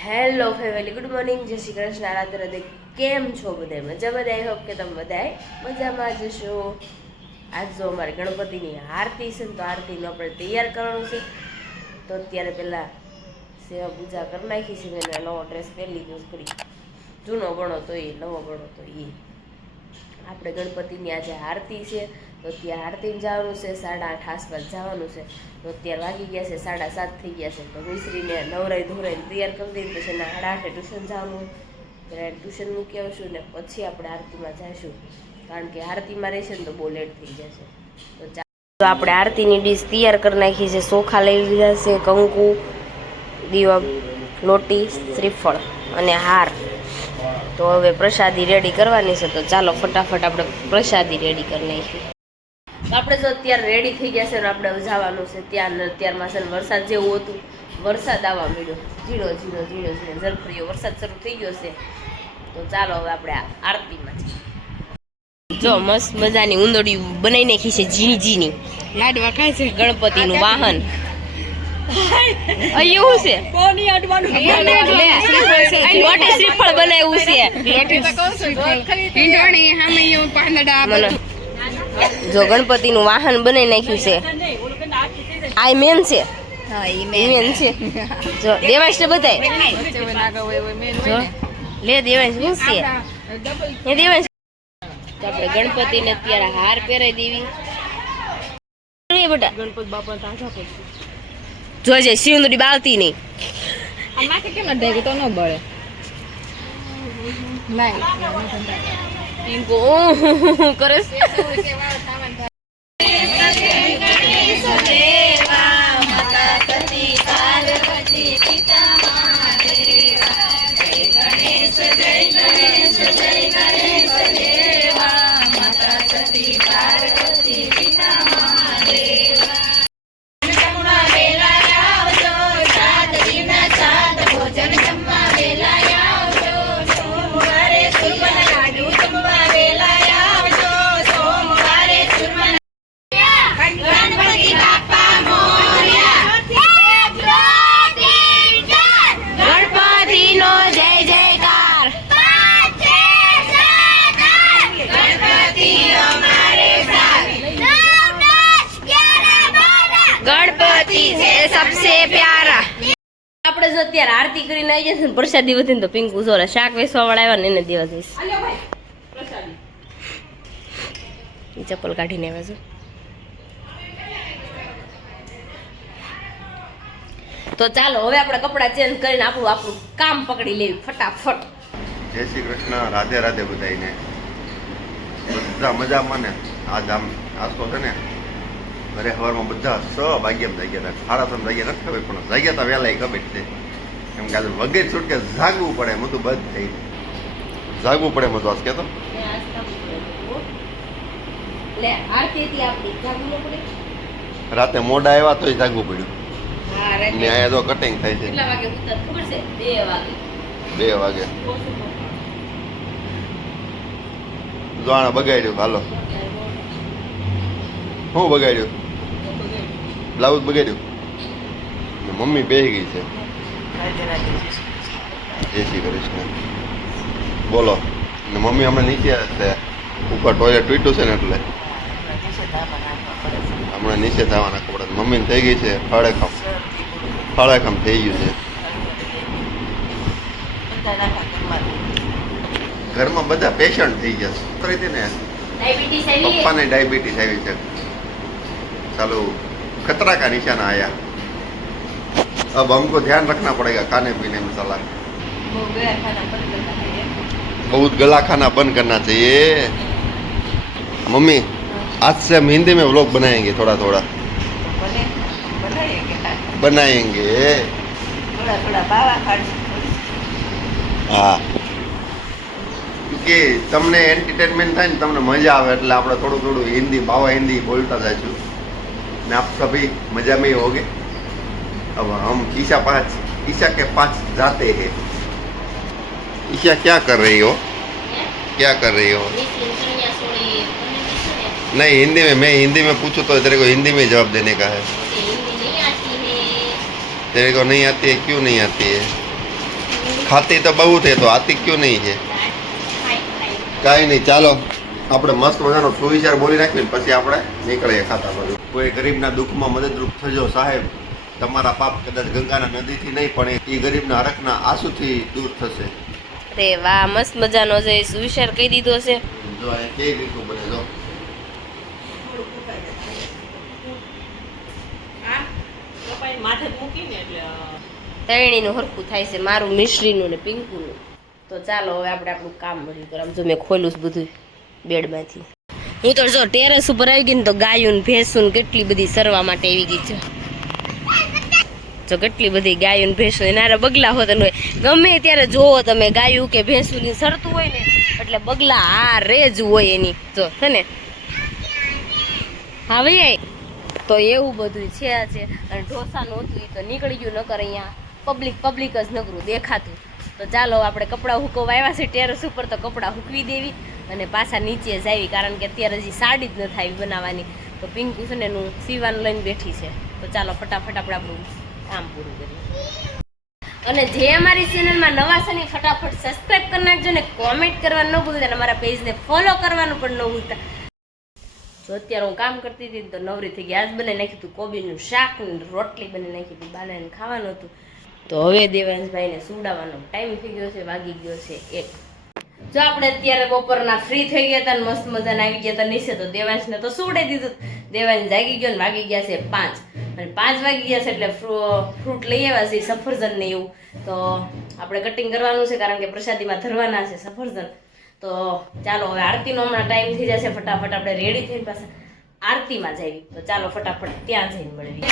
Hello family, good morning, જય શ્રી કૃષ્ણ, રાધે રાધે. કેમ છો બધા? મજા બધા? આઈ હોપ કે તમે બધા મજામાં જશો. આજ જો અમારે ગણપતિની આરતી છે ને, તો આરતીનું આપણે તૈયાર કરવાનું છે. તો અત્યારે પહેલાં સેવા પૂજા કરી નાખી છે. મેં નવો ડ્રેસ પહેરી લીધો ફરી, જૂનો ગણો તો એ, નવો ગણો તો એ. આપણે ગણપતિની આજે આરતી છે, તો ત્યાં આરતીમાં જવાનું છે. 8:30 આસપાસ જવાનું છે. તો અત્યારે વાગી ગયા છે 7:30 થઈ ગયા છે. તો મિશ્રીને નવરાઈ ધોરાઈને તૈયાર કરી દઈને પછી એના 8:30 ટ્યુશન જવાનું. ત્યારે ટ્યુશન મૂકી આવશું ને પછી આપણે આરતીમાં જઈશું, કારણ કે આરતીમાં રહેશે ને તો બહુ લેટ થઈ જશે. તો આપણે આરતીની ડીશ તૈયાર કરી નાખી છે. ચોખા લઈ લીધા છે, કંકુ, દીવા, લોટી, શ્રીફળ અને હાર. તો હવે પ્રસાદી રેડી કરવાની છે. તો ચાલો ફટાફટ આપણે પ્રસાદી રેડી કરી નાખીએ. તો આપણે જો અત્યારે રેડી થઈ ગયા છે ને આપણે જવાનું છે ત્યાં. અત્યારમાં છે ને વરસાદ જેવું હતું, વરસાદ આવવા મળ્યો, ઝીણો ઝીણો ઝીણો ઝીણો ઝરફરીયો વરસાદ શરૂ થઈ ગયો છે. તો ચાલો હવે આપણે આરતીમાં જો મસ્ત મજાની ઊંદડી બનાવી નાખી છે, ઝીણી ઝીણી લાડવા ખાય છે. ગણપતિનું વાહન એવું છે, શ્રીફળ બનાવ્યું છે. જો ગણપતિનું વાહન બનાવી નાખ્યું છે. આ મેન છે, મેન છે. જો દેવાંશ ને બધાય લે, દેવાંશ શું છે એ દેવાંશ. તો આપણે ગણપતિને અત્યારે હાર પહેરાવી દેવી બેટા. ગણપતિ બાપા તાજા પડશે. જોજે શિવંદરી બાળતી નહીં. કેમ નથી તો ન બળે. કરે સબસે પ્યારા. આપણે જો અત્યારે આરતી કરીને આવી જશે ને પ્રસાદી વધીને તો પિંકુ જોરે શાક વેચવા વાળા આવ્યા ને એને દેવા જઈશ. ચપ્પલ કાઢીને આવ્યા છે. તો ચાલો હવે આપણે કપડા ચેન્જ કરીને આપણું કામ પકડી લેવી ફટાફટ. જય શ્રી કૃષ્ણ, રાધે રાધે બધાઈને. બધા મજામાં ને? આજ આજ તો છે ને ઘરે સવારમાં બધા ભાગ્યમાં જાગ્યા હતા. 3:30 જાગ્યા નથી ખબર, પણ જાગ્યા હતા વહેલા ખબર છે. કેમ કે આજે વગેરે છૂટકે જાગવું પડે, બધું બંધ થઈ જાગવું પડે. બધું આજ કહેતો રાતે મોડા આવ્યા તોય જાગવું પડ્યું. ને અહીંયા તો કટિંગ થાય છે 2 વાગે. જાણા બગાડ્યું. હાલો શું બગાડ્યું? બ્લાઉઝ બગાડ્યું. મમ્મી બેસી ગઈ છે. જય શ્રી કૃષ્ણ. બોલો. ને મમ્મી હમણાં નીચે છે, ઉપર ટોયલેટ તૂટ્યું છે ને એટલે હમણાં નીચે જવાના કપડા. મમ્મીને થઈ ગઈ છે ફળેખમ થઈ ગયું છે. ઘરમાં બધા પેશન્ટ થઈ ગયા છે ને. પપ્પાને ડાયાબિટીસ આવી છે. ચાલો खतरा का निशाना आया. अब हमको ध्यान रखना पड़ेगा खाने पीने में. साला बहुत गला खाना बंद करना चाहिए. मम्मी आज से हम हिंदी में व्लॉग बनाएंगे, थोड़ा थोड़ा बनाएंगे. हाँ, क्योंकि તમને એન્ટરટેનમેન્ટ થાય ને, તમને મજા આવે એટલે આપણે થોડું થોડું હિન્દી ભાવા હિન્દી બોલતા જઈશું. ને आप सभी मजा में होगे. अब हम ईशा के पास जाते हैं. ईशा क्या कर रही हो? क्या कर रही हो? नहीं, हिंदी में. मैं हिंदी में पूछूं तो तेरे को हिंदी में जवाब देने का है. तेरे को नहीं आती है? क्यों नहीं आती है? ખાતી તો બહુ છે તો આતી ક્यों નહીં છે કાંઈ નહીં ચાલો આપણે મસ્ત મજાનો સુવિચાર બોલી નાખીએ ને પછી આપણે નીકળીએ ખાતા બધું. કોઈ ગરીબના દુઃખમાં મદદરૂપ થજો સાહેબ. તમારા પાપ કદાચ ગંગાના નદીથી નહીં પણ એ ગરીબના હરખના આંસુથી દૂર થશે. અરે વાહ, મસ્ત મજાનો છે સુવિચાર કહી દીધો છે. જો આ કેવી રીતનું બને જો. ત્રણેયનું હરખું થાય છે, મારું, મિશ્રીનું ને પિંકુનું. તો ચાલો હવે આપણે આપણું કામ મળ્યું તો આમ જો મેં ખોલ્યું છે બધું બેડમાંથી. હું તો જો ટેરેસ ઉપર આવી ગઈ ને તો ગાયું ને ભેંસું ને કેટલી બધી સરવા માટે આવી ગઈ છે. જો કેટલી બધી ગાયું ને ભેંસું એના બગલા હોત હોય ગમે ત્યારે જોવો તમે ગાયું કે ભેંસું ની સરતું હોય ને એટલે બગલા આ રેજ હોય એની. જો છે ને હા ભાઈ તો એવું બધું છે અને ઢોસાનું હતું એ તો નીકળી ગયું, નકર અહીંયા પબ્લિક જ નકરું દેખાતું. તો ચાલો આપણે કપડાં હુકવવા આવ્યા છે ટેરેસ ઉપર તો કપડાં હૂકવી દેવી અને પાછા નીચે જ આવી, કારણ કે અત્યારે હજી સાડી જ નથી આવી બનાવવાની. તો પિંકુ છે ને એનું સીવાનું લઈને બેઠી છે. તો ચાલો ફટાફટ આપણે આપણું કામ પૂરું કરીએ. અને જે અમારી ચેનલમાં નવા છે ને ફટાફટ સબસ્ક્રાઇબ કરી નાખજો ને કોમેન્ટ કરવાનું ન ભૂલતા અને અમારા પેજને ફોલો કરવાનું પણ ન ભૂલતા. તો અત્યારે હું કામ કરતી હતી તો નવરી થઈ ગઈ. આજ બનાવી નાખ્યું હતું કોબીનું શાક ને રોટલી બનાવી નાખી હતી, બાલાને ખાવાનું હતું. તો હવે દેવાંશભાઈને સુડાવવાનો ટાઈમ થઈ ગયો છે, વાગી ગયો છે 1. જો આપણે અત્યારે બપોરના ફ્રી થઈ ગયા હતા ને મસ્ત મજાના આવી ગયા હતા નીચે તો દેવાંશને તો સુડાઈ દીધું. દેવાંશ જાગી ગયો ને વાગી ગયા છે 5 અને 5 વાગી ગયા છે એટલે ફ્રૂટ લઈ આવ્યા છે સફરજન ને એવું. તો આપણે કટિંગ કરવાનું છે કારણ કે પ્રસાદીમાં ધરવાના છે સફરજન. તો ચાલો હવે આરતીનો હમણાં ટાઈમ થઈ જશે, ફટાફટ આપણે રેડી થઈને પાછા આરતીમાં જઈએ. તો ચાલો ફટાફટ ત્યાં જઈને મળીએ.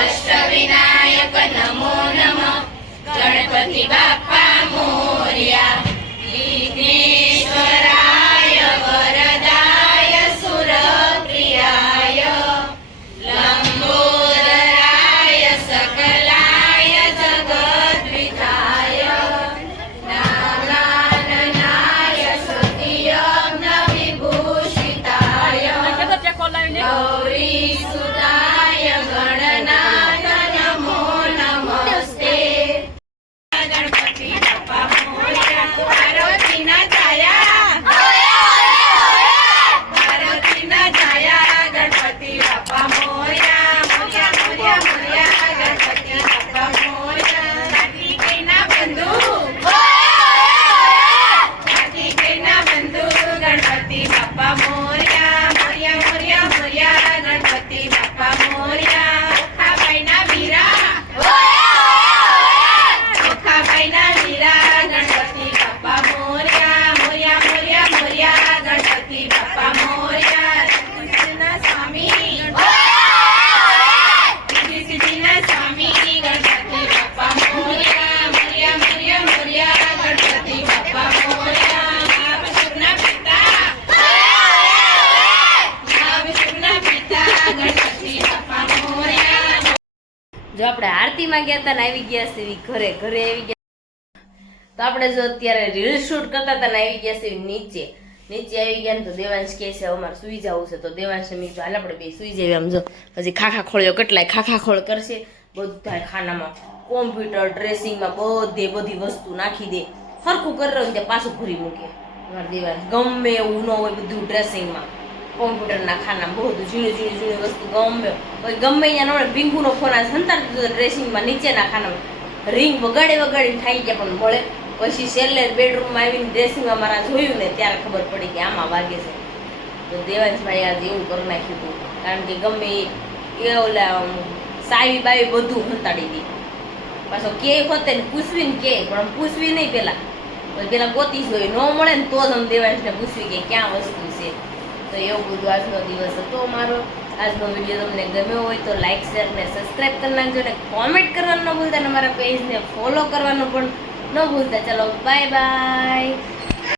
અષ્ટવિનાયક નમો નમઃ, ગણપતિ બાપ્પા મોર્યા, વિઘ્નેશ્વરાય વરદાય સુરપ્રિયાય, લંબોદરાય સકલાય જગદ્વિધાય, નાગાનનાય સતીયજ્ઞ વિભૂષિતાય, ગૌરી સુતાય ગણનાથ નમો નમસ્તે. ગણપતિ બાપ્પા મોર્યા, પાર્વતીના છાયા, પાર્વતીના છાયા, ગણપતિ બાપ્પા મોર્યા, મોર્યા મોર્યા મોર્યા, ગણપતિ બાપ્પા મોર્યા, કાર્તિકેયના બંધુ, કાર્તિકેયના બંધુ, ગણપતિ બાપ્પા મોર્યા, મોર્યા મોર્યા મોર્યા, ગણપતિ બાપ્પા મોર્યા, ઓખાભાઈના વીરા, ઓખાભાઈના વીરા, ગણપતિ બાપ્પા મોર્યા, મોર્યા મોર્યા મોર્યા, ગણપતિ બાપ્પા મોર્યા, કૃષ્ણના સ્વામી, સિદ્ધિના સ્વામી, ગણપતિ બાપ્પા મોર્યા, મોર્યા મોર્યા મોર્યા, ગણપતિ બાપ્પા મોર્યા, મહાવિષ્ણુના પિતા, મહાવિષ્ણુના પિતા, ગણપતિ બાપ્પા મોર્યા. જો આપણે આરતીમાં ગયા હતા ને આવી ગયા છે ઘરે આવી ગયા. તો આપણે જો અત્યારે રીલ શૂટ કરતા હતા ને આવી ગયા છે નીચે આવી ગયા ને તો દેવાંશ કહે છે અમારે સુઈ જવું છે. તો દેવાંશ મેં હાલ આપણે બે સુઈ જઈએ. આમ જો હજી ખાખા ખોળ્યો કેટલાય ખાખા ખોળ કરશે, બધા ખાનામાં કોમ્પ્યુટર ડ્રેસિંગમાં બધી વસ્તુ નાખી દે, સરખું કરી રહ્યું ત્યાં પાછું ભરી મૂકે. અમારા દેવાંશ ગમે એવું ન હોય બધું ડ્રેસિંગમાં કોમ્પ્યુટરના ખાનામાં બધું ઝીણી વસ્તુ ગમે અહીંયા નડે. પિંકુનો ફોન આ સંતાડી દીધો ડ્રેસિંગમાં નીચેના ખાનામાં, રિંગ વગાડીને થાઈ ગયા પણ મળે. પછી છેલ્લે બેડરૂમમાં આવીને ડ્રેસિંગમાં મારા જોયું ને ત્યારે ખબર પડી કે આમાં વાગે છે. તો દેવાંશભાઈ આજે એવું કરી નાખ્યું હતું, કારણ કે ગમે એ ઓલા સાવી બાવી બધું સંતાડી દી. પાછો કે હોતે ને પૂછવીને કે પણ પૂછવી નહીં પેલા ગોતી જોઈ ન મળે ને તો જ આમ દેવાંશને પૂછવી કે ક્યાં વસ્તુ છે. તો એવું બધું આજનો દિવસ હતો મારો. આજનો વિડીયો તમને ગમ્યો હોય તો લાઈક શેર ને સબસ્ક્રાઈબ કરી નાખજો ને કોમેન્ટ કરવાનું ન ભૂલતા અને મારા પેજને ફોલો કરવાનું પણ ન ભૂલતા. ચલો બાય બાય.